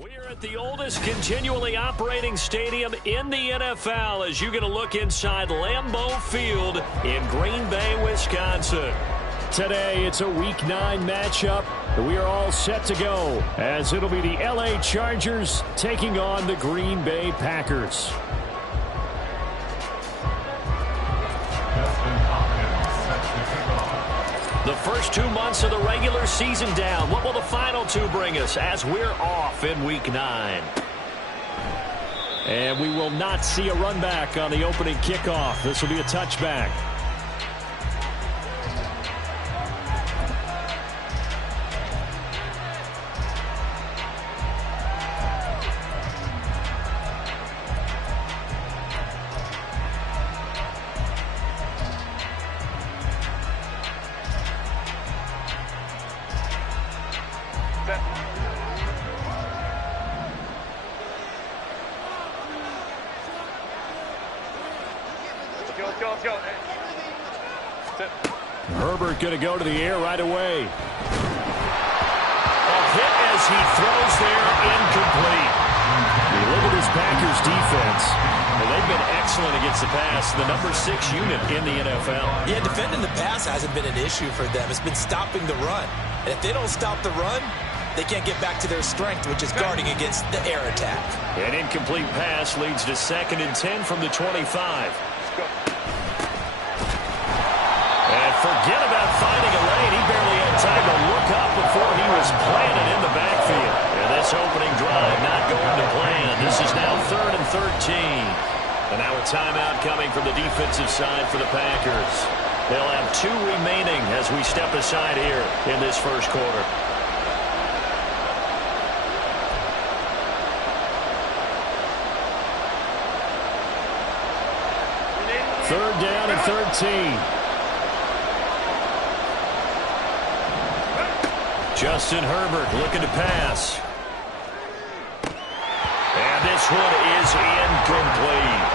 We're at the oldest continually operating stadium in the NFL as you get a look inside Lambeau Field in Green Bay, Wisconsin. Today, it's a Week 9 matchup. We are all set to go as it'll be the LA Chargers taking on the Green Bay Packers. The first 2 months of the regular season down. What will the final 2 bring us as we're off in Week 9? And we will not see a run back on the opening kickoff. This will be a touchback. Herbert going to go to the air right away. A hit as he throws there, incomplete. You look at this Packers defense, and they've been excellent against the pass, the number 6 unit in the NFL. Yeah, defending the pass hasn't been an issue for them. It's been stopping the run. And if they don't stop the run, they can't get back to their strength, which is guarding against the air attack. An incomplete pass leads to 2nd and 10 from the 25. And forget about finding a lane. He barely had time to look up before he was planted in the backfield. And this opening drive not going to plan. This is now 3rd and 13. And now a timeout coming from the defensive side for the Packers. They'll have 2 remaining as we step aside here in this first quarter. 3rd down and 13. Justin Herbert looking to pass. And this one is incomplete.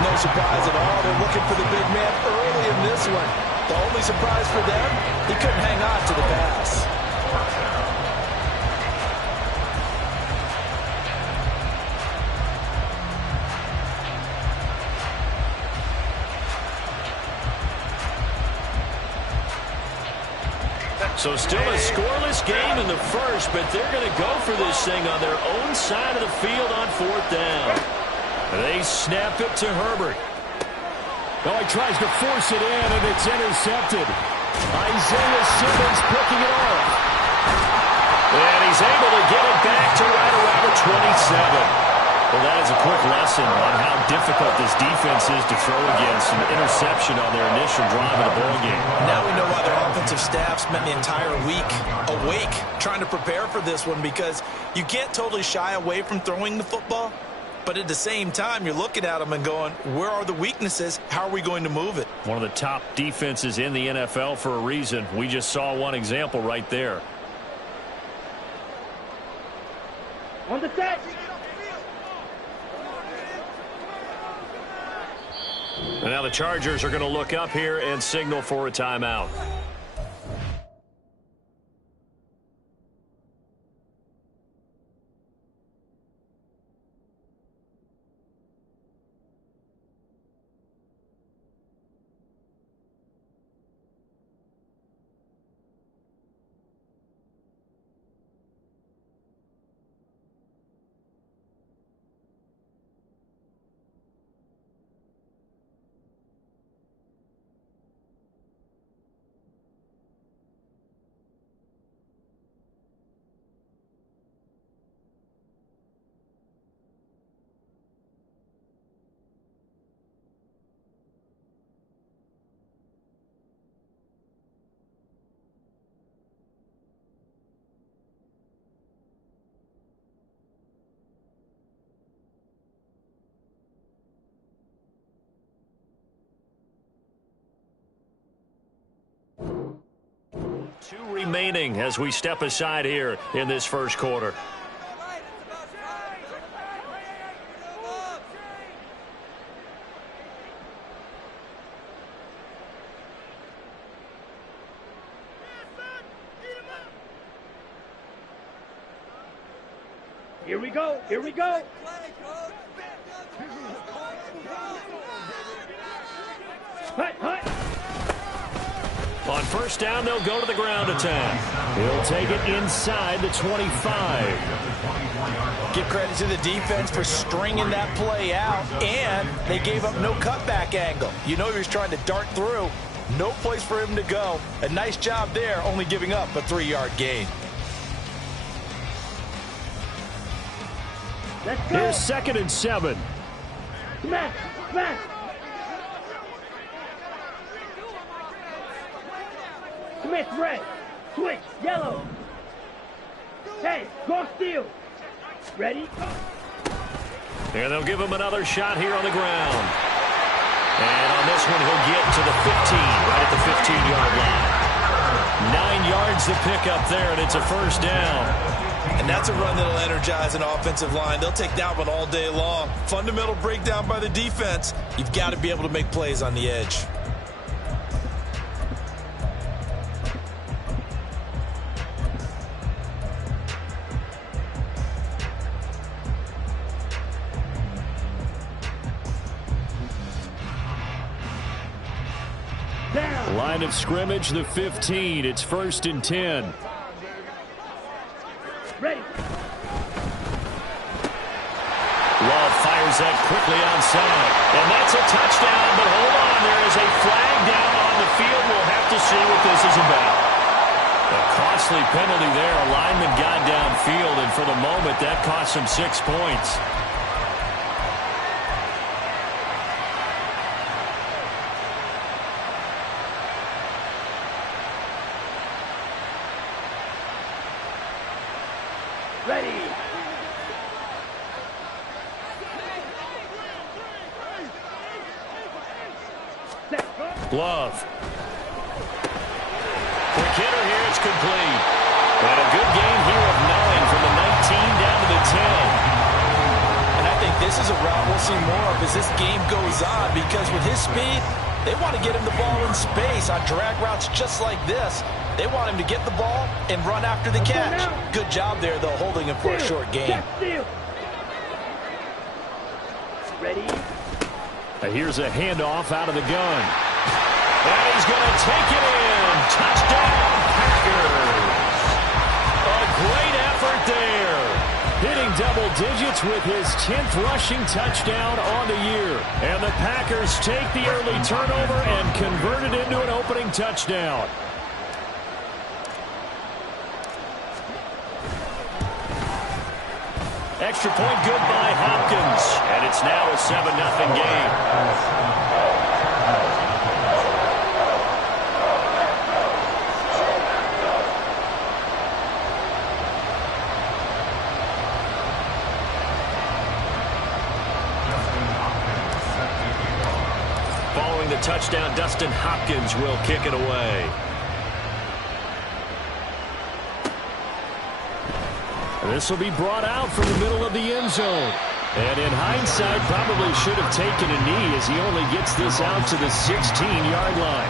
No surprise at all. They're looking for the big man early in this one. The only surprise for them, he couldn't hang on to the pass. So still a scoreless game in the first, but they're going to go for this thing on their own side of the field on 4th down. They snap it to Herbert. Oh, he tries to force it in, and it's intercepted. Isaiah Simmons picking it off. And he's able to get it back to right around the 27. Well, that is a quick lesson on how difficult this defense is to throw against. An interception on their initial drive of the ballgame. Now we know why their offensive staff spent the entire week awake trying to prepare for this one, because you can't totally shy away from throwing the football, but at the same time, you're looking at them and going, where are the weaknesses? How are we going to move it? One of the top defenses in the NFL for a reason. We just saw one example right there. On the set. And now the Chargers are going to look up here and signal for a timeout. Two remaining as we step aside here in this first quarter. Here we go. Here we go. Hut, hut. On first down, they'll go to the ground attack. He'll take it inside the 25. Give credit to the defense for stringing that play out, and they gave up no cutback angle. You know he was trying to dart through. No place for him to go. A nice job there, only giving up a 3-yard gain. Let's go. Here's 2nd and 7. Smash, smash. Smith, red. Switch, yellow. Hey, go steal. Ready? And they'll give him another shot here on the ground. And on this one, he'll get to the 15, right at the 15-yard line. 9 yards to pick up there, and it's a first down. And that's a run that'll energize an offensive line. They'll take that one all day long. Fundamental breakdown by the defense. You've got to be able to make plays on the edge. Down. Line of scrimmage, the 15. It's 1st and 10. Ready. Love fires that quickly onside. And that's a touchdown, but hold on. There is a flag down on the field. We'll have to see what this is about. A costly penalty there. A lineman got downfield, and for the moment, that cost him 6 points. Ready. Set. Love. Quick hitter here. It's complete. And a good game here of 9 from the 19 down to the 10. And I think this is a route we'll see more of as this game goes on, because with his speed, they want to get him the ball in space on drag routes just like this. They want him to get the ball and run after the catch. Good job there, though, holding him for a short gain. Ready. Here's a handoff out of the gun. And he's going to take it in. Touchdown, Packers. A great effort there. Hitting double digits with his 10th rushing touchdown on the year. And the Packers take the early turnover and convert it into an opening touchdown. Extra point good by Hopkins. And it's now a 7-0 game. Following the touchdown, Dustin Hopkins will kick it away. This will be brought out from the middle of the end zone. And in hindsight, probably should have taken a knee as he only gets this out to the 16-yard line.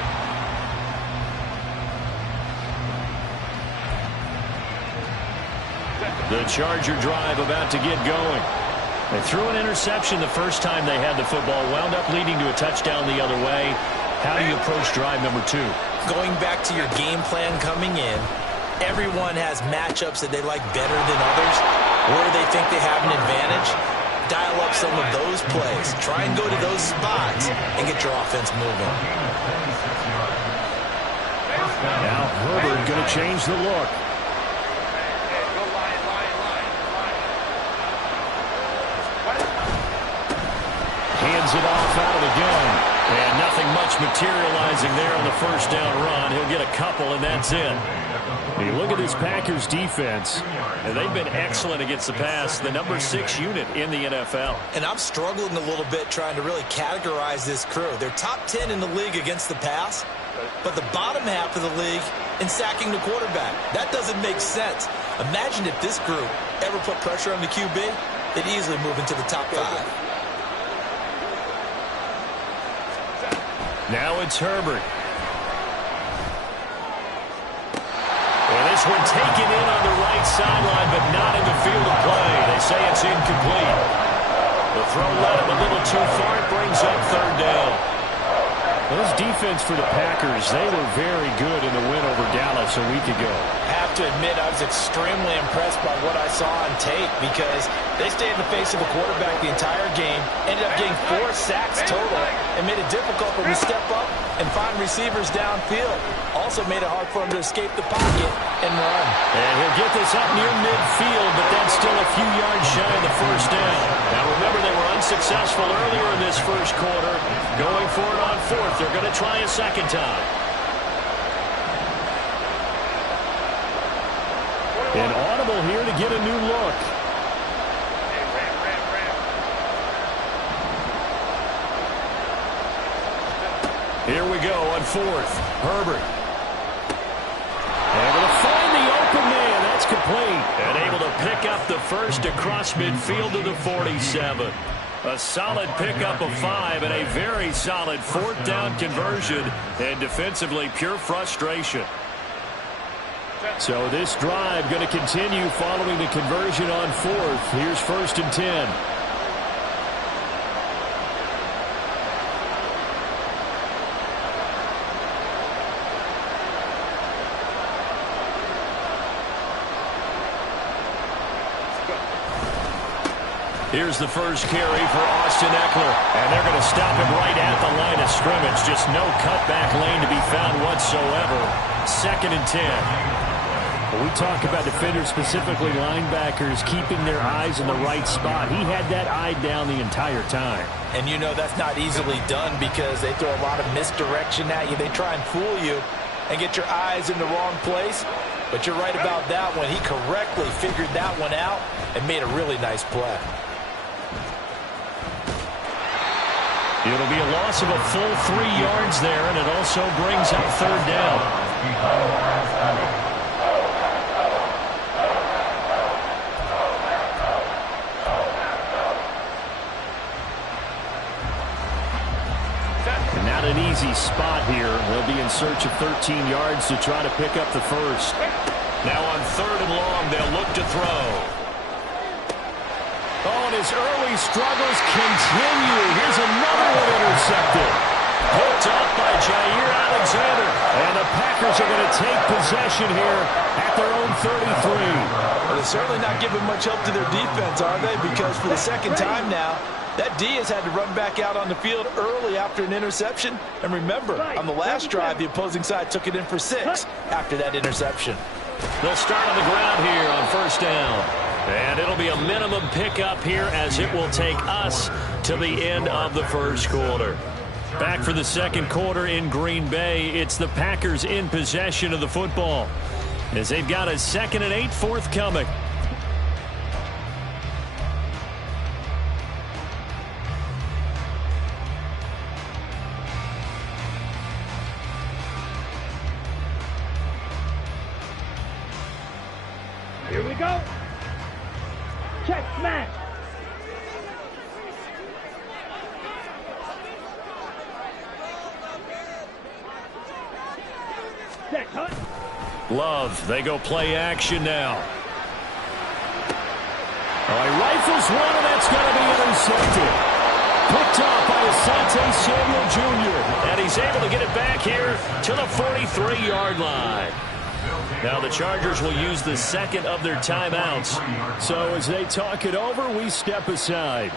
The Charger drive about to get going. They threw an interception the first time they had the football, wound up leading to a touchdown the other way. How do you approach drive number 2? Going back to your game plan coming in, everyone has matchups that they like better than others. Where they think they have an advantage, dial up some of those plays. Try and go to those spots and get your offense moving. Now Herbert going to change the look. Hands it off out of the gun. And nothing much materializing there on the first down run. He'll get a couple, and that's it. You look at this Packers defense, and they've been excellent against the pass, the number 6 unit in the NFL. And I'm struggling a little bit trying to really categorize this crew. They're top 10 in the league against the pass, but the bottom half of the league in sacking the quarterback. That doesn't make sense. Imagine if this group ever put pressure on the QB, they'd easily move into the top 5. Now it's Herbert. And this This one taken in on the right sideline, but not in the field of play. They say it's incomplete. The throw led him a little too far. It brings up third down. This defense for the Packers, they were very good in the win over Dallas a week ago. I have to admit, I was extremely impressed by what I saw on tape because they stayed in the face of the quarterback the entire game, ended up getting 4 sacks total, and made it difficult for him to step up and find receivers downfield. Also made it hard for him to escape the pocket and run. And he'll get this up near midfield, but that's still a few yards shy of the first down. Now remember, they were unsuccessful earlier in this first quarter. Going for it on fourth. They're going to try a second time. An audible here to get a new look. Here we go on fourth. Herbert. Able to find the open man. That's complete. And able to pick up the first across midfield to the 47. A solid pickup of 5 and a very solid fourth down conversion. And defensively, pure frustration. So this drive going to continue following the conversion on fourth. Here's 1st and 10. Here's the first carry for Austin Eckler. And they're going to stop him right at the line of scrimmage. Just no cutback lane to be found whatsoever. 2nd and 10. When we talk about defenders, specifically linebackers, keeping their eyes in the right spot. He had that eye down the entire time. And you know that's not easily done because they throw a lot of misdirection at you. They try and fool you and get your eyes in the wrong place. But you're right about that one. He correctly figured that one out and made a really nice play. It'll be a loss of a full 3 yards there, and it also brings up third down. Not an easy spot here. They'll be in search of 13 yards to try to pick up the first. Now on 3rd and long, they'll look to throw. Oh, and his early struggles continue. Here's another one intercepted. Picked up by Jair Alexander. And the Packers are going to take possession here at their own 33. Well, they're certainly not giving much help to their defense, are they? Because for the second time now, that D has had to run back out on the field early after an interception. And remember, on the last drive, the opposing side took it in for 6 after that interception. They'll start on the ground here on 1st down. And it'll be a minimum pickup here as it will take us to the end of the first quarter. Back for the second quarter in Green Bay. It's the Packers in possession of the football as they've got a 2nd and 8 forthcoming. Here we go. Check smash. Set cut. Love, they go play action now. Oh, he rifles one, and that's going to be intercepted. Picked off by Asante Samuel Jr. And he's able to get it back here to the 43-yard line. Now the Chargers will use the second of their timeouts. So as they talk it over, we step aside.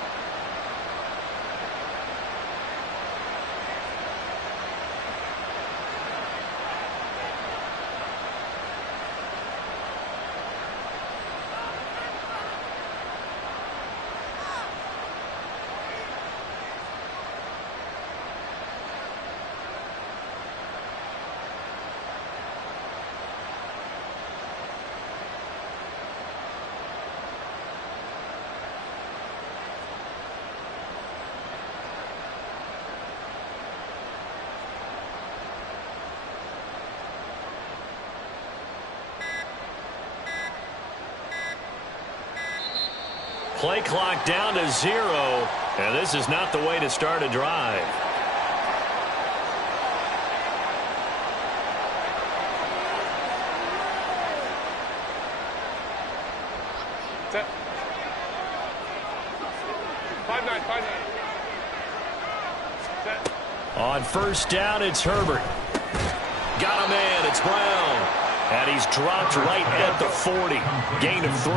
Play clock down to 0, and this is not the way to start a drive. On first down, it's Herbert. Got a man, it's Brown. And he's dropped right at the 40. Gain of 3.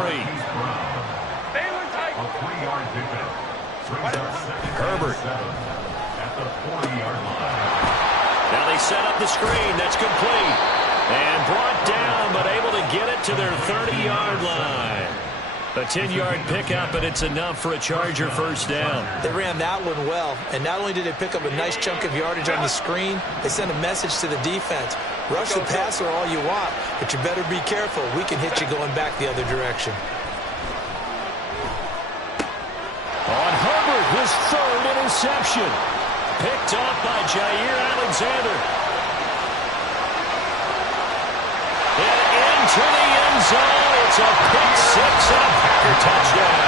Herbert. Now they set up the screen. That's complete. And brought down, but able to get it to their 30-yard line. A 10-yard pickup, and it's enough for a Charger first down. They ran that one well, and not only did they pick up a nice chunk of yardage on the screen, they sent a message to the defense. Rush the passer all you want, but you better be careful. We can hit you going back the other direction. On Herbert, his third interception. Picked off by Jair Alexander. And into the end zone. It's a pick six and a Packer touchdown.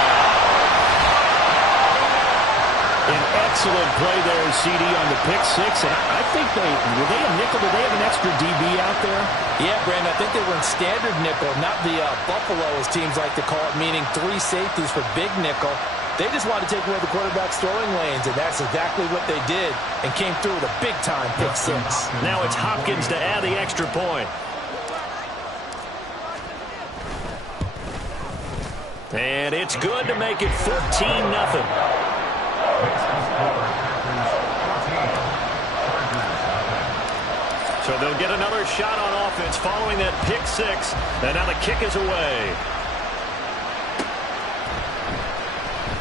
An excellent play there, CD, on the pick six. And I think were they a nickel? Did they have an extra DB out there? Yeah, Brandon, I think they were in standard nickel, not the Buffalo, as teams like to call it, meaning 3 safeties for big nickel. They just wanted to take away the quarterback's throwing lanes, and that's exactly what they did, and came through with a big-time pick six. Now it's Hopkins to add the extra point. And it's good to make it 14-0. So they'll get another shot on offense following that pick six. And now the kick is away.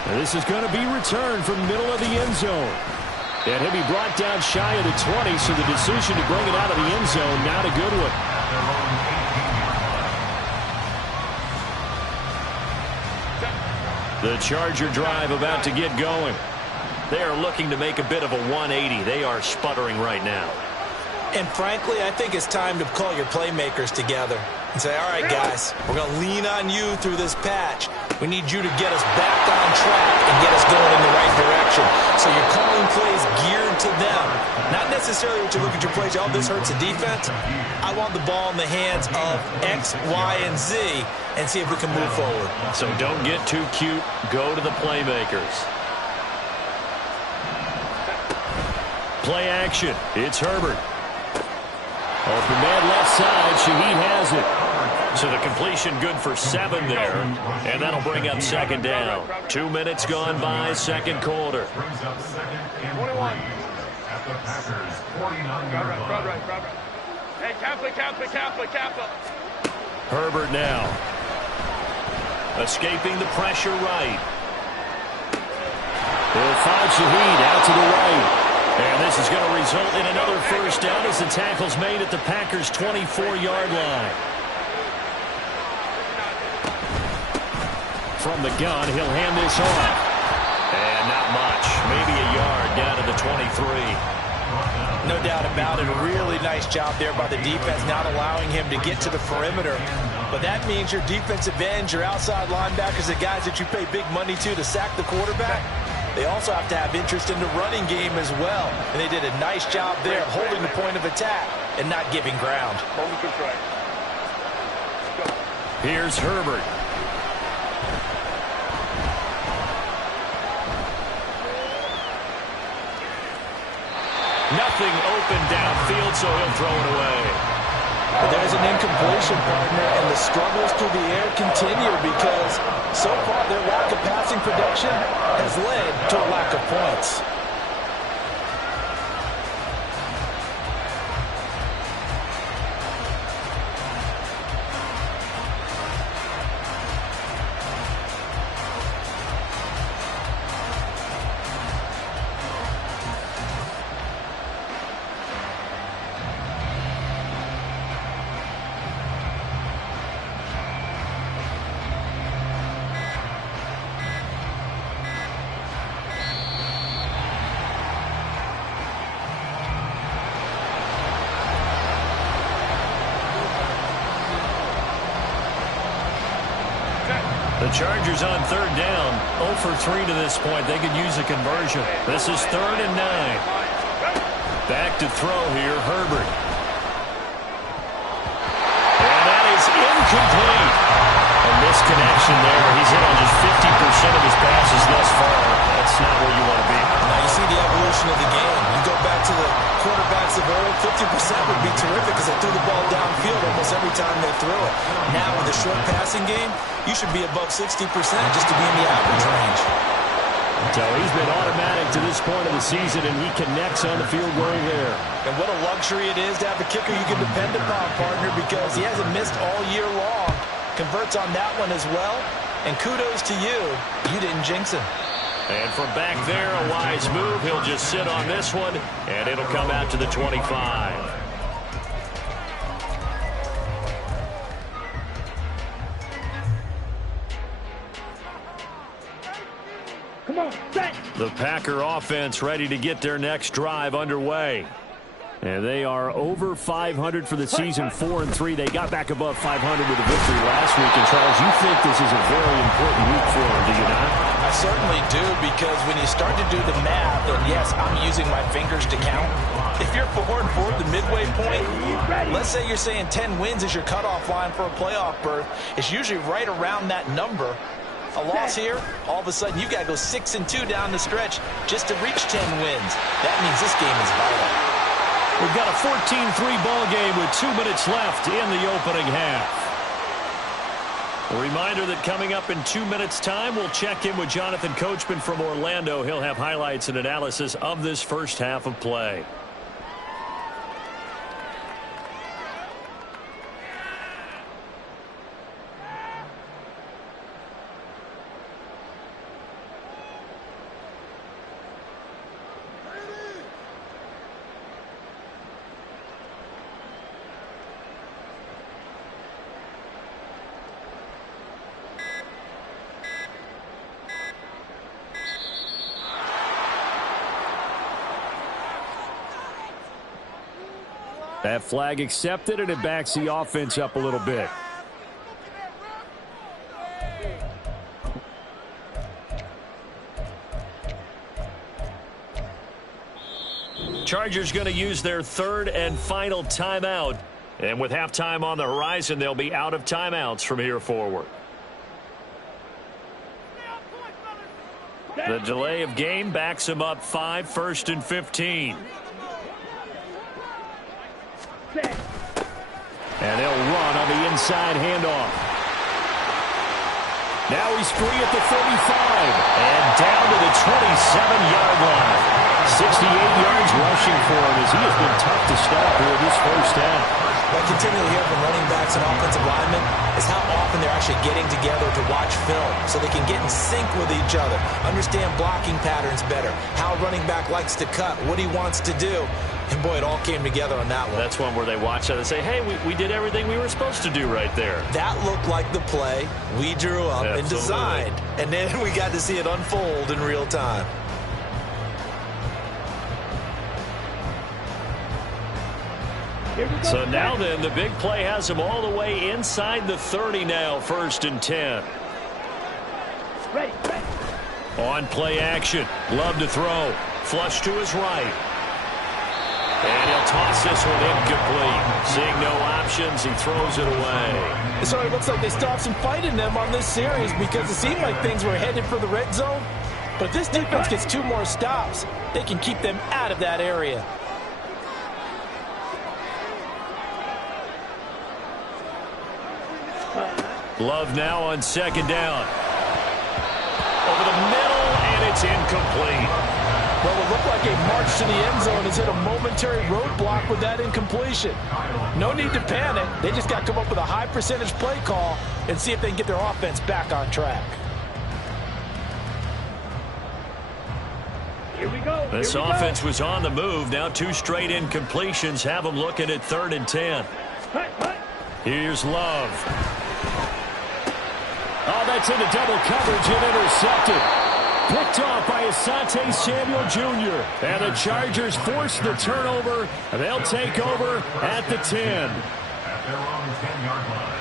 And this is going to be returned from the middle of the end zone. And he'll be brought down shy of the 20, so the decision to bring it out of the end zone, not a good one. The Charger drive about to get going. They are looking to make a bit of a 180. They are sputtering right now. And frankly, I think it's time to call your playmakers together and say, all right, guys, we're going to lean on you through this patch. We need you to get us back on track and get us going in the right direction. So you're calling plays geared to them. Not necessarily what you look at your plays, oh, this hurts the defense. I want the ball in the hands of X, Y, and Z and see if we can move forward. So don't get too cute. Go to the playmakers. Play action. It's Herbert. Open man left side. Shaheed has it. So the completion good for 7 there. And that'll bring up second down. 2 minutes gone by, second quarter. 21. Hey, Kappa. Herbert now. Escaping the pressure right. He'll find Shaheed out to the right. And this is going to result in another first down as the tackle's made at the Packers' 24-yard line. From the gun, he'll hand this off. And not much. Maybe a yard down to the 23. No doubt about it. A really nice job there by the defense, not allowing him to get to the perimeter. But that means your defensive ends, your outside linebackers, the guys that you pay big money to sack the quarterback, they also have to have interest in the running game as well. And they did a nice job there holding the point of attack and not giving ground. Here's Herbert. Nothing open downfield, so he'll throw it away. But there's an incompletion, partner, and the struggles through the air continue because so far their lack of passing production has led to a lack of points. The Chargers on third down. 0 for 3 to this point. They could use a conversion. This is 3rd and 9. Back to throw here, Herbert. And that is incomplete. A misconnection there. He's hit on just 50% of his passes thus far. That's 50% would be terrific because they threw the ball downfield almost every time they threw it. Now with the short passing game, you should be above 60% just to be in the average range. So he's been automatic to this point of the season, and he connects on the field goal there. And what a luxury it is to have a kicker you can depend upon, partner, because he hasn't missed all year long. Converts on that one as well. And kudos to you. You didn't jinx him. And from back there, a wise move. He'll just sit on this one, and it'll come out to the 25. Come on, set. The Packer offense ready to get their next drive underway. And they are over 500 for the season, 4-3. They got back above 500 with a victory last week. And, Charles, you think this is a very important week for them, do you not? I certainly do, because when you start to do the math, and yes, I'm using my fingers to count. If you're 4-4 at the midway point, let's say you're saying 10 wins is your cutoff line for a playoff berth. It's usually right around that number. A loss here, all of a sudden you've got to go 6-2 down the stretch just to reach 10 wins. That means this game is vital. We've got a 14-3 ball game with 2 minutes left in the opening half. A reminder that coming up in 2 minutes' time, we'll check in with Jonathan Coachman from Orlando. He'll have highlights and analysis of this first half of play. That flag accepted, and it backs the offense up a little bit. Chargers going to use their third and final timeout. And with halftime on the horizon, they'll be out of timeouts from here forward. The delay of game backs them up 5, 1st and 15. And they'll run on the inside handoff. Now he's free at the 35. And down to the 27-yard line. 68 yards rushing for him as he has been tough to stop here this first half. What I continually hear from running backs and offensive linemen is how often they're actually getting together to watch film so they can get in sync with each other, understand blocking patterns better, how a running back likes to cut, what he wants to do. And, boy, it all came together on that one. That's one where they watch that and say, hey, we did everything we were supposed to do right there. That looked like the play we drew up and designed. And then we got to see it unfold in real time. So now then, the big play has them all the way inside the 30 now, 1st and 10. Ready. On play action. Love to throw. Flush to his right. And he'll toss this one incomplete. Seeing no options, he throws it away. So it looks like they still have some fight in them on this series because it seemed like things were headed for the red zone. But if this defense gets 2 more stops, they can keep them out of that area. Love now on 2nd down. Over the middle, and it's incomplete. Well, it looked like a march to the end zone has hit a momentary roadblock with that incompletion. No need to panic. They just got to come up with a high percentage play call and see if they can get their offense back on track. Here we go. This offense was on the move. Now 2 straight incompletions have them looking at 3rd and 10. Here's Love. Oh, that's into double coverage and intercepted. Picked off by Asante Samuel Jr. And the Chargers force the turnover. They'll take over at the 10. At their own 10-yard line.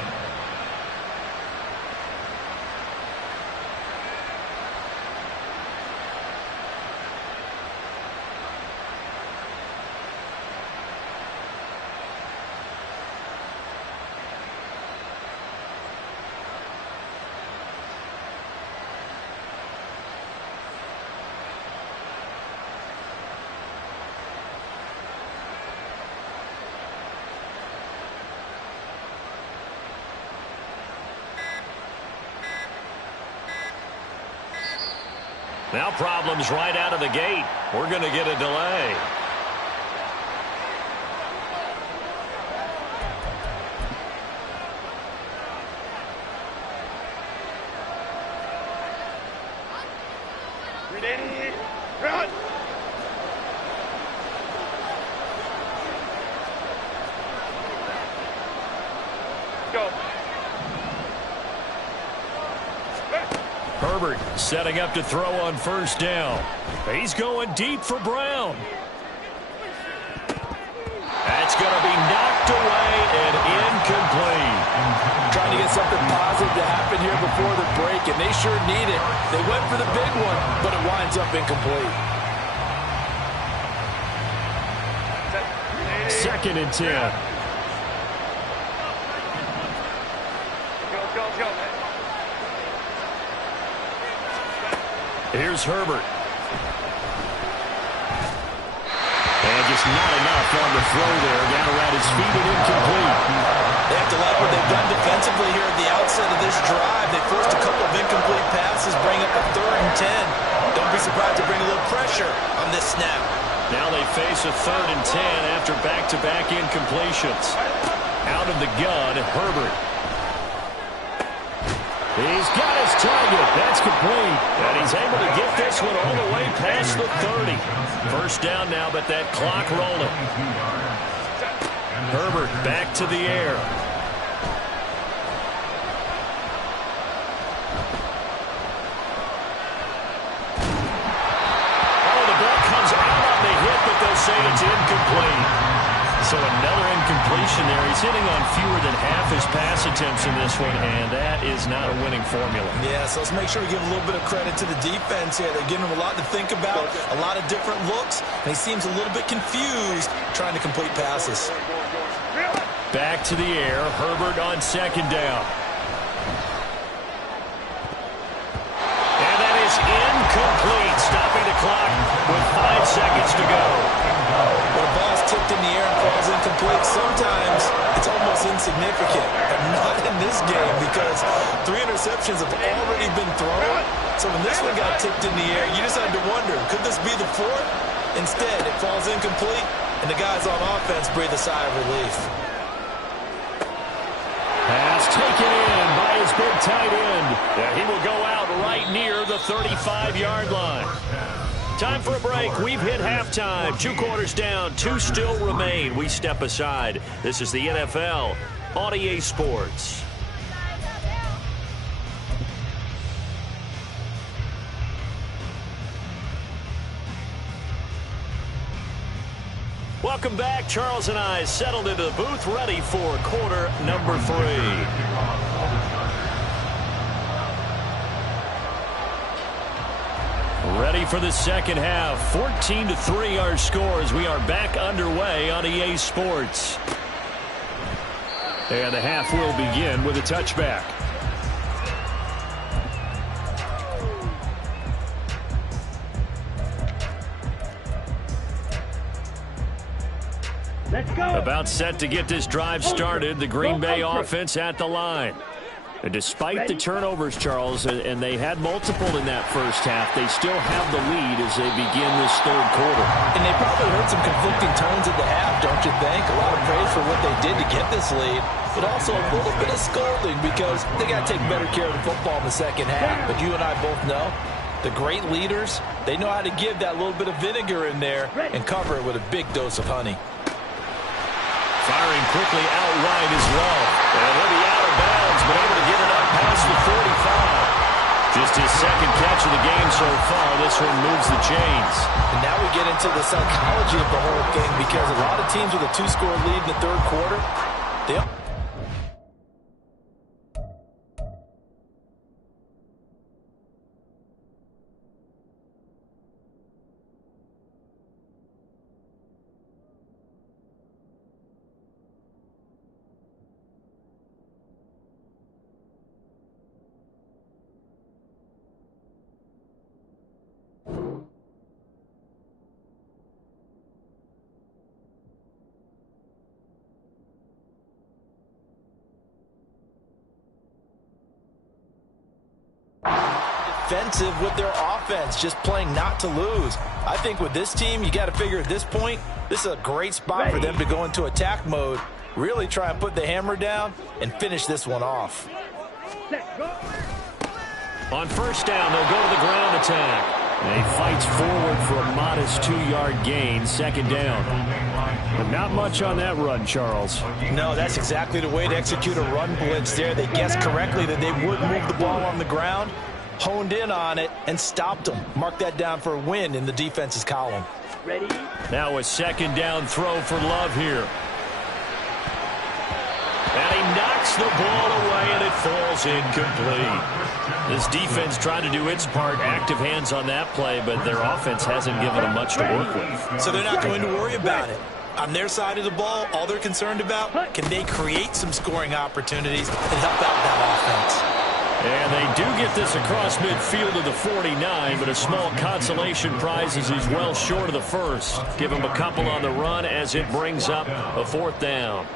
Now problems right out of the gate. We're going to get a delay. Ready, run! Go. Herbert setting up to throw on first down. He's going deep for Brown. That's going to be knocked away and incomplete. Trying to get something positive to happen here before the break, and they sure need it. They went for the big one, but it winds up incomplete. 2nd and 10. Go. Here's Herbert. And just not enough on the throw there. Down around his feet and incomplete. They have to like what they've done defensively here at the outset of this drive. They forced a couple of incomplete passes, bring up a 3rd and 10. Don't be surprised to bring a little pressure on this snap. Now they face a 3rd and 10 after back-to-back incompletions. Out of the gun, Herbert. He's got his target. That's complete. And he's able to get this one all the way past the 30. First down now, but that clock rolling. Herbert back to the air. Oh, the ball comes out on the hit, but they'll say it's incomplete. So another incompletion there. He's hitting on fewer than half his pass attempts in this one, and that is not a winning formula. Yeah, so let's make sure we give a little bit of credit to the defense here. They're giving him a lot to think about, a lot of different looks, and he seems a little bit confused trying to complete passes. Back to the air. Herbert on 2nd down. And that is incomplete, stopping the clock with 5 seconds to go. When a ball's tipped in the air and falls incomplete, sometimes it's almost insignificant. But not in this game, because 3 interceptions have already been thrown. So when this one got tipped in the air, you just had to wonder, could this be the 4th? Instead, it falls incomplete, and the guys on offense breathe a sigh of relief. Pass taken in by his big tight end. Yeah, he will go out right near the 35-yard line. Time for a break. We've hit halftime. 2 quarters down. 2 still remain. We step aside. This is the NFL on EA Sports. Welcome back. Charles and I settled into the booth, ready for quarter number 3. Ready for the second half. 14-3 our scores. We are back underway on EA Sports. And the half will begin with a touchback. Let's go. About set to get this drive started. The Green Bay offense at the line. And despite the turnovers, Charles, and they had multiple in that first half, they still have the lead as they begin this 3rd quarter. And they probably heard some conflicting tones at the half, don't you think? A lot of praise for what they did to get this lead, but also a little bit of scolding because they got to take better care of the football in the second half. But you and I both know the great leaders, they know how to give that little bit of vinegar in there and cover it with a big dose of honey. Firing quickly out wide as well. And he'll be out of bounds, but able to get it up past the 45. Just his 2nd catch of the game so far. This one moves the chains. And now we get into the psychology of the whole thing, because a lot of teams with a 2-score lead in the 3rd quarter, they defensive with their offense, just playing not to lose. I think with this team, you got to figure at this point, this is a great spot for them to go into attack mode, really try and put the hammer down and finish this one off. On first down, they'll go to the ground attack. And he fights forward for a modest 2-yard gain, second down. But not much on that run, Charles. No, that's exactly the way to execute a run blitz there. They guessed correctly that they would move the ball on the ground, honed in on it, and stopped them. Mark that down for a win in the defense's column. Ready? Now a second down throw for Love here. And he knocks the ball away, and it falls incomplete. This defense tried to do its part, active hands on that play, but their offense hasn't given them much to work with. So they're not going to worry about it. On their side of the ball, all they're concerned about, can they create some scoring opportunities and help out that offense? And they do get this across midfield of the 49, but a small consolation prize as he's well short of the first. Give him a couple on the run as it brings up a fourth down.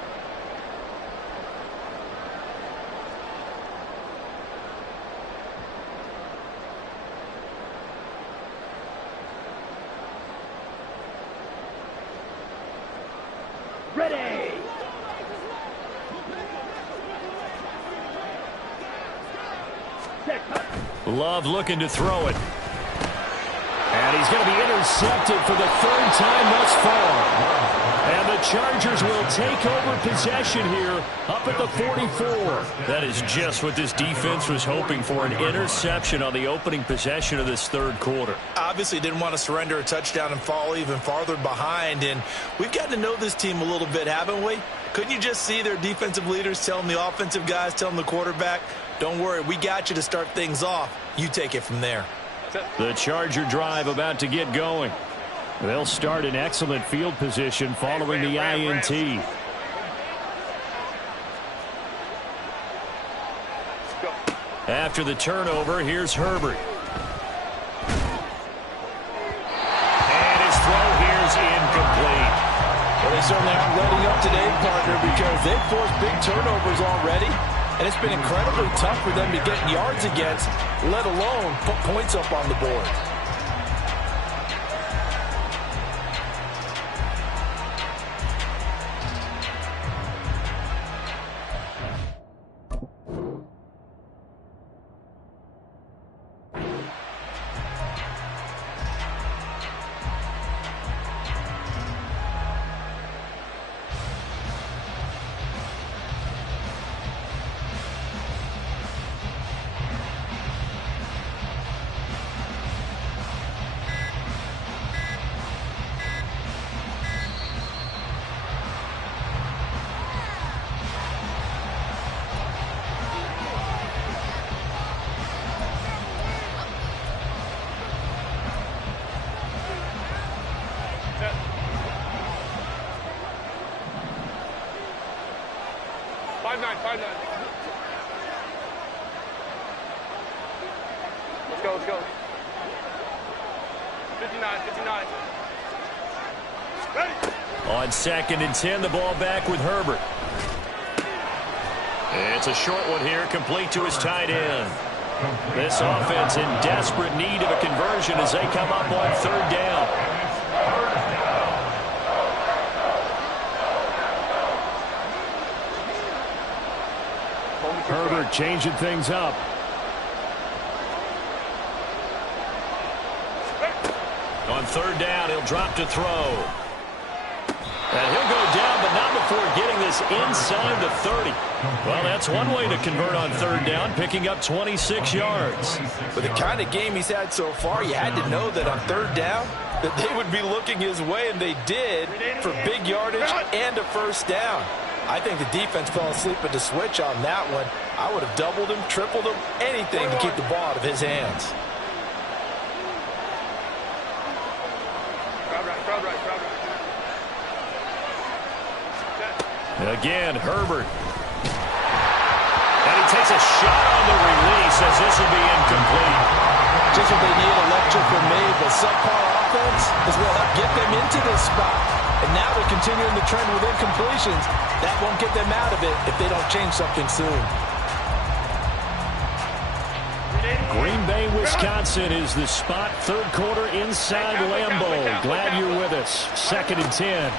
Ready? Love looking to throw it. And he's going to be intercepted for the third time thus far. And the Chargers will take over possession here up at the 44. That is just what this defense was hoping for, an interception on the opening possession of this third quarter. Obviously didn't want to surrender a touchdown and fall even farther behind. And we've gotten to know this team a little bit, haven't we? Couldn't you just see their defensive leaders telling the offensive guys, telling the quarterback, don't worry, we got you to start things off. You take it from there. The Charger drive about to get going. They'll start in excellent field position following the INT. After the turnover, here's Herbert. And his throw here's incomplete. Well, they certainly aren't letting up today, partner, because they've forced big turnovers already. And it's been incredibly tough for them to get yards against, let alone put points up on the board. Let's go. 59. Ready? On second and 10, the ball back with Herbert. It's a short one here, complete to his tight end. This offense in desperate need of a conversion as they come up on third down. Herbert changing things up. On third down, he'll drop to throw. And he'll go down, but not before getting this inside the 30. Well, that's one way to convert on third down, picking up 26 yards. With the kind of game he's had so far, you had to know that on third down, that they would be looking his way, and they did, for big yardage and a first down. I think the defense fell asleep at the switch on that one. I would have doubled him, tripled him, anything to keep the ball out of his hands. Again, Herbert. And he takes a shot on the release as this will be incomplete. Just what they need, a lecture from me, but subpar offense is what will get them into this spot. And now they're continuing the trend with incompletions. That won't get them out of it if they don't change something soon. Green Bay, Wisconsin is the spot. Third quarter inside Lambeau. Glad you're with us. 2nd and 10.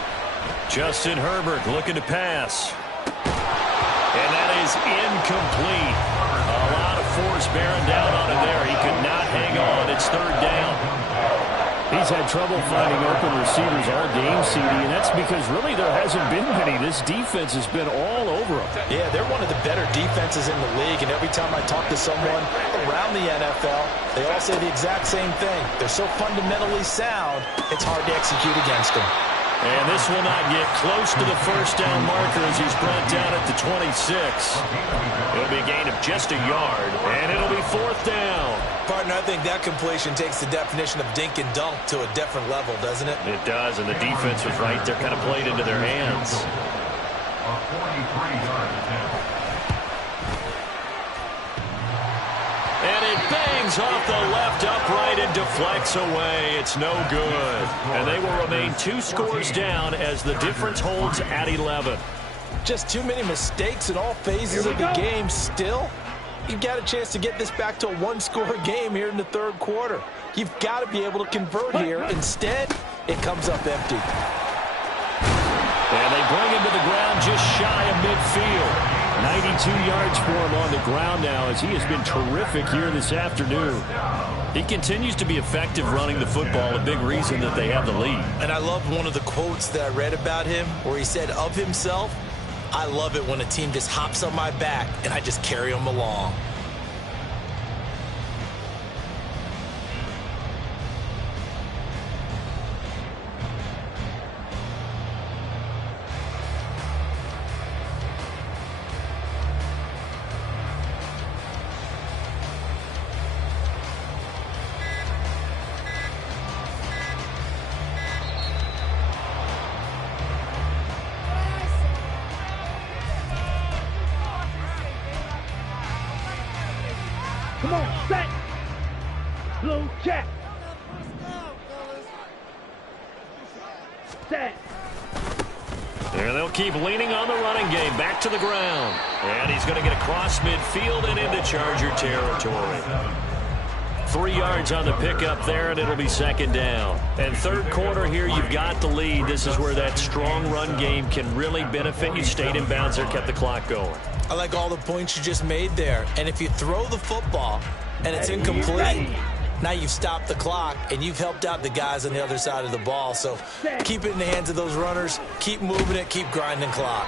Justin Herbert looking to pass. And that is incomplete. A lot of force bearing down on him there. He could not hang on. It's 3rd down. He's had trouble finding open receivers all game, CD, and that's because really there hasn't been many. This defense has been all over him. Yeah, they're one of the better defenses in the league, and every time I talk to someone around the NFL, they all say the exact same thing. They're so fundamentally sound, it's hard to execute against them. And this will not get close to the 1st down marker as he's brought down at the 26. It'll be a gain of just a yard, and it'll be 4th down. Partner, I think that completion takes the definition of dink and dunk to a different level, doesn't it? It does, and the defense was right there, kind of played into their hands. A 43-yard attempt. And it bangs off the left upright and deflects away. It's no good. And they will remain 2 scores down as the difference holds at 11. Just too many mistakes in all phases of the game. Still, you've got a chance to get this back to a 1-score game here in the 3rd quarter. You've got to be able to convert here. Instead, it comes up empty. And they bring him to the ground just shy of midfield. 92 yards for him on the ground now as he has been terrific here this afternoon. He continues to be effective running the football, a big reason that they have the lead. And I love one of the quotes that I read about him where he said of himself, "I love it when a team just hops on my back and I just carry them along." Come on, set. Blue check. Set. And they'll keep leaning on the running game. Back to the ground. And he's going to get across midfield and into Charger territory. 3 yards on the pickup there, and it'll be 2nd down. And 3rd quarter here, you've got the lead. This is where that strong run game can really benefit you. Stayed in bounds there, kept the clock going. I like all the points you just made there. And if you throw the football and it's incomplete, now you've stopped the clock and you've helped out the guys on the other side of the ball. So keep it in the hands of those runners. Keep moving it. Keep grinding clock.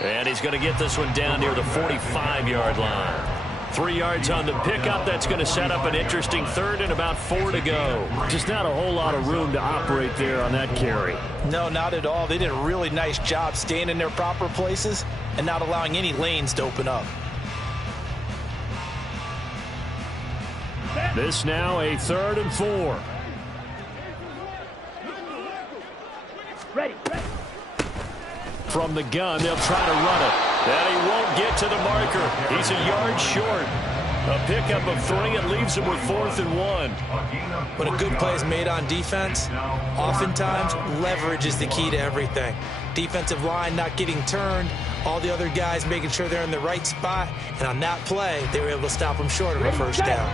And he's going to get this one down near the 45-yard line. 3 yards on the pickup. That's going to set up an interesting 3rd and about 4 to go. Just not a whole lot of room to operate there on that carry. No, not at all. They did a really nice job staying in their proper places and not allowing any lanes to open up. This now a 3rd and 4. Ready. From the gun, they'll try to run it. And he won't get to the marker. He's a yard short. A pickup of 3. It leaves him with 4th and 1. When a good play is made on defense, oftentimes leverage is the key to everything. Defensive line not getting turned, all the other guys making sure they're in the right spot, and on that play, they were able to stop them short of a 1st down.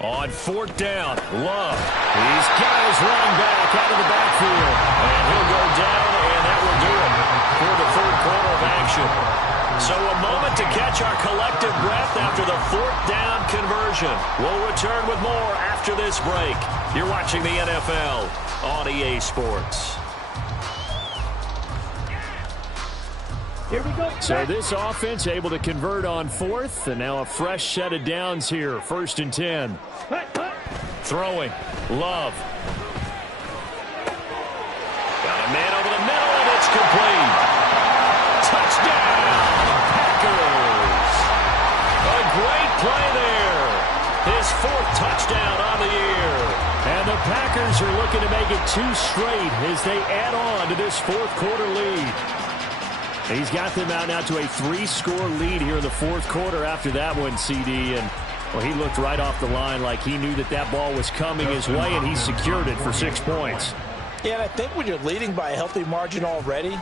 On 4th down, Love. He's got his running back out of the backfield. And he'll go down, and that will do it for the 3rd quarter of action. So a moment to catch our collective breath after the 4th down conversion. We'll return with more after this break. You're watching the NFL on EA Sports. Here we go. So this offense able to convert on 4th, and now a fresh set of downs here. 1st and 10. Throwing. Love. Got a man over the middle, and it's complete. Touchdown, Packers. A great play there. His 4th touchdown on the year. And the Packers are looking to make it 2 straight as they add on to this 4th quarter lead. He's got them out now to a 3-score lead here in the 4th quarter after that one, CD. And, well, he looked right off the line like he knew that ball was coming his way, and he secured it for 6 points. Yeah, and I think when you're leading by a healthy margin already,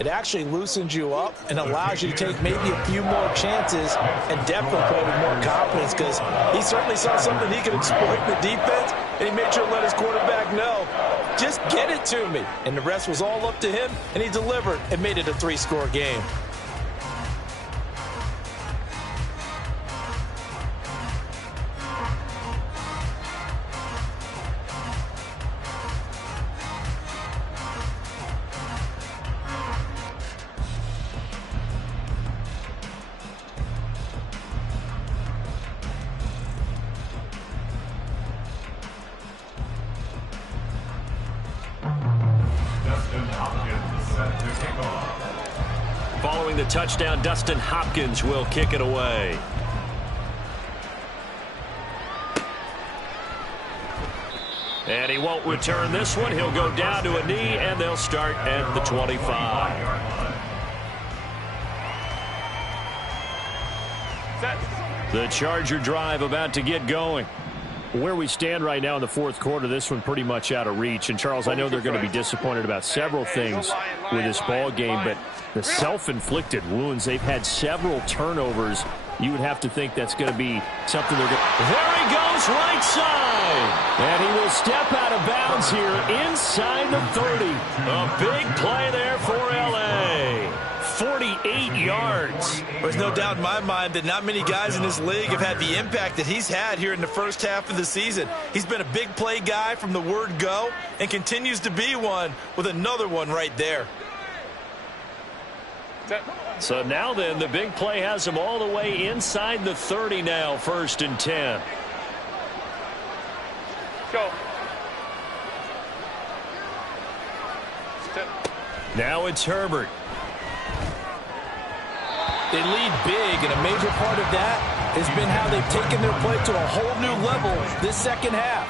It actually loosens you up and allows you to take maybe a few more chances and definitely play with more confidence, because he certainly saw something he could exploit in the defense, and he made sure to let his quarterback know, just get it to me. And the rest was all up to him, and he delivered and made it a 3-score game. Following the touchdown, Dustin Hopkins will kick it away. And he won't return this one. He'll go down to a knee, and they'll start at the 25. The Charger drive about to get going. Where we stand right now in the fourth quarter, this one pretty much out of reach. And, Charles, I know they're going to be disappointed about several things with this ball game, but the self-inflicted wounds, they've had several turnovers. You would have to think that's going to be something they're going to... There he goes, right side. And he will step out of bounds here inside the 30. A big play there for L.A. 48 yards. There's no doubt in my mind that not many guys in this league have had the impact that he's had here in the first half of the season. He's been a big play guy from the word go and continues to be one with another one right there. So now then, the big play has him all the way inside the 30 now, 1st and 10. Go. Now it's Herbert. They lead big, and a major part of that has been how they've taken their play to a whole new level this second half.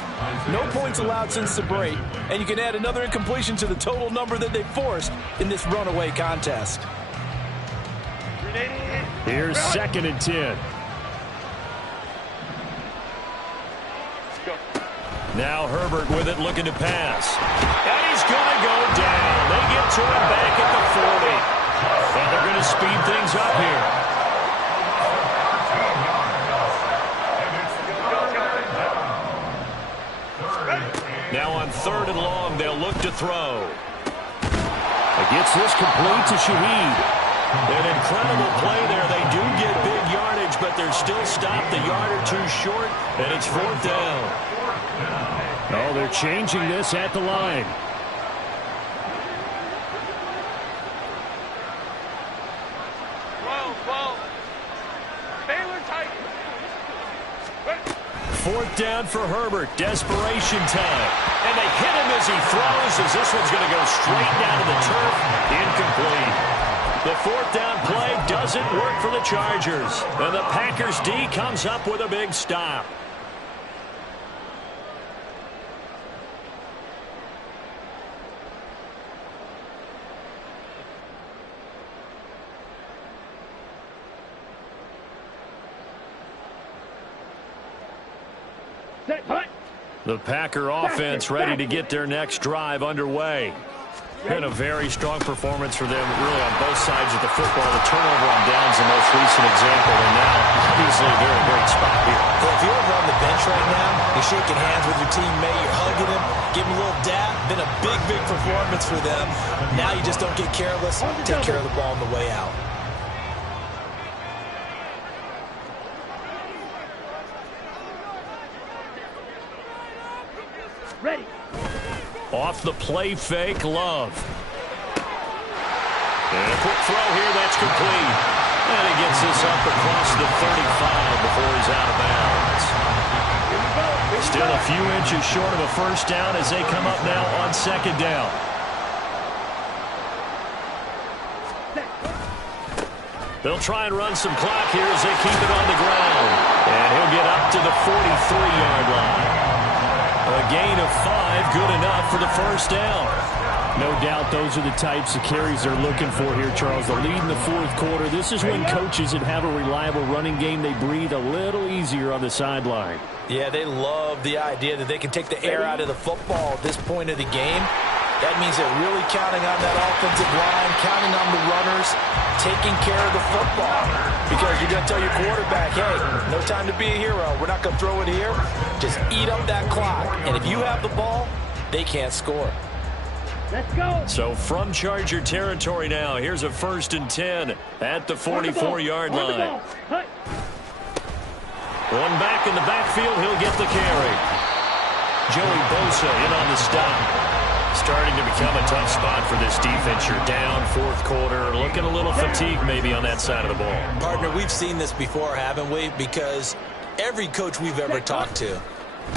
No points allowed since the break, and you can add another incompletion to the total number that they forced in this runaway contest. Here's 2nd and 10. Now Herbert with it, looking to pass. And he's going to go down. They get to him back at the 40. And they're going to speed things up here. Now on 3rd and long, they'll look to throw. It gets this complete to Shaheed. An incredible play there. They do get big yardage, but they're still stopped a yard or two short, and it's 4th down. Oh, they're changing this at the line. Baylor tight. 4th down for Herbert. Desperation time. And they hit him as he throws, as this one's going to go straight down to the turf. Incomplete. The 4th down play doesn't work for the Chargers. And the Packers D comes up with a big stop. The Packer offense ready to get their next drive underway. And a very strong performance for them, really, on both sides of the football. The turnover on downs the most recent example, and now obviously a very great spot here. Well, if you're over on the bench right now, you're shaking hands with your teammate, you're hugging him, give him a little dap. Been a big, big performance for them. Now you just don't get careless. Take care of the ball on the way out. Ready. Off the play fake, Love. And a quick throw here, that's complete. And he gets this up across the 35 before he's out of bounds. Still a few inches short of a 1st down as they come up now on 2nd down. They'll try and run some clock here as they keep it on the ground. And he'll get up to the 43-yard line. A gain of 5, good enough for the 1st down. No doubt those are the types of carries they're looking for here, Charles. The lead in the 4th quarter. This is when coaches that have a reliable running game, they breathe a little easier on the sideline. Yeah, they love the idea that they can take the air out of the football at this point of the game. That means they're really counting on that offensive line, counting on the runners, taking care of the football. Because you're going to tell your quarterback, hey, no time to be a hero. We're not going to throw it here. Just eat up that clock. And if you have the ball, they can't score. Let's go. So from Charger territory now, here's a 1st and 10 at the 44-yard line. One back in the backfield, he'll get the carry. Joey Bosa in on the stop. Starting to become a tough spot for this defense. You're down 4th quarter, looking a little fatigued maybe on that side of the ball. Partner, we've seen this before, haven't we? Because every coach we've ever talked to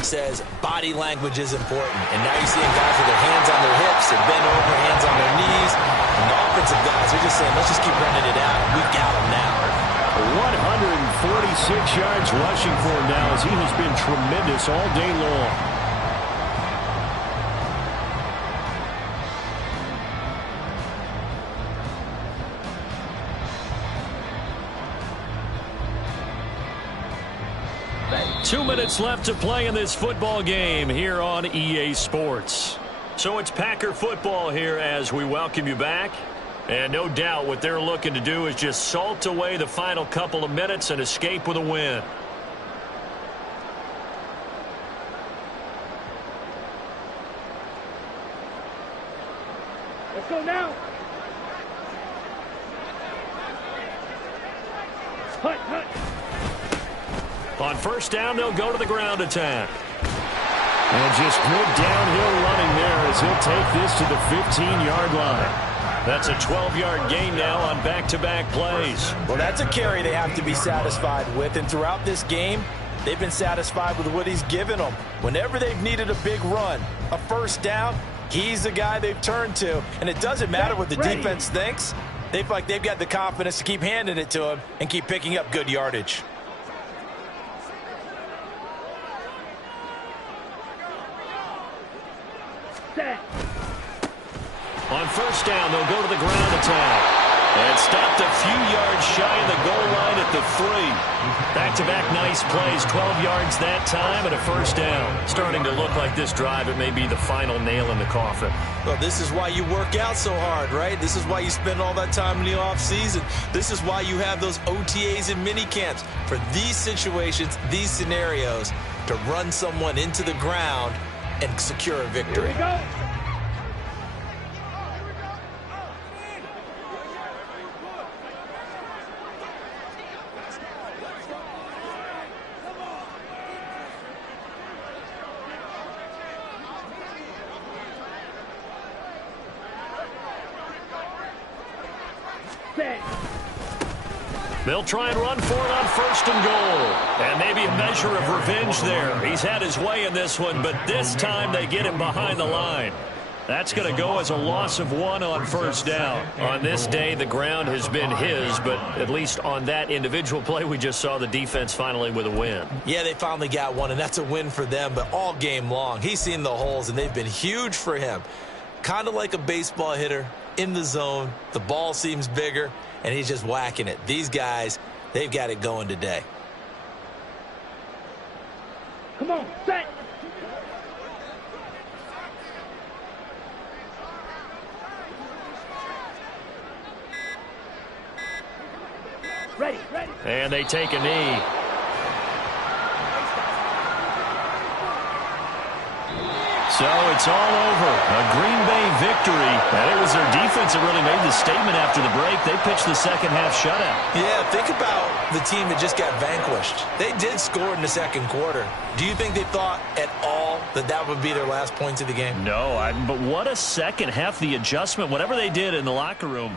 says body language is important. And now you're seeing guys with their hands on their hips, they're bent over, hands on their knees. And the offensive guys are just saying, let's just keep running it out. We've got them now. 146 yards rushing for him now as he has been tremendous all day long. Two minutes left to play in this football game here on EA Sports. So it's Packer football here as we welcome you back. And no doubt what they're looking to do is just salt away the final couple of minutes and escape with a win. Let's go now. Hut, hut. On 1st down, they'll go to the ground attack. And just good downhill running there as he'll take this to the 15-yard line. That's a 12-yard gain now on back-to-back plays. Well, that's a carry they have to be satisfied with. And throughout this game, they've been satisfied with what he's given them. Whenever they've needed a big run, a 1st down, he's the guy they've turned to. And it doesn't matter what the defense thinks. They feel like they've got the confidence to keep handing it to him and keep picking up good yardage. On 1st down, they'll go to the ground attack. And stopped a few yards shy of the goal line at the 3. Back-to-back nice plays, 12 yards that time and a 1st down. Starting to look like this drive, it may be the final nail in the coffin. Well, this is why you work out so hard, right? This is why you spend all that time in the offseason. This is why you have those OTAs and mini camps for these situations, these scenarios, to run someone into the ground and secure a victory. Here we go. They'll try and run for it on 1st and goal. And maybe a measure of revenge there. He's had his way in this one, but this time they get him behind the line. That's going to go as a loss of 1 on 1st down. On this day, the ground has been his, but at least on that individual play, we just saw the defense finally with a win. Yeah, they finally got one, and that's a win for them, but all game long, he's seen the holes, and they've been huge for him. Kind of like a baseball hitter in the zone. The ball seems bigger, and he's just whacking it. These guys, they've got it going today. Come on, set. Ready, ready. And they take a knee. So it's all over. A Green Bay victory. And it was their defense that really made the statement after the break. They pitched the second half shutout. Yeah, think about the team that just got vanquished. They did score in the 2nd quarter. Do you think they thought at all that that would be their last points of the game? No, but what a second half. The adjustment, whatever they did in the locker room.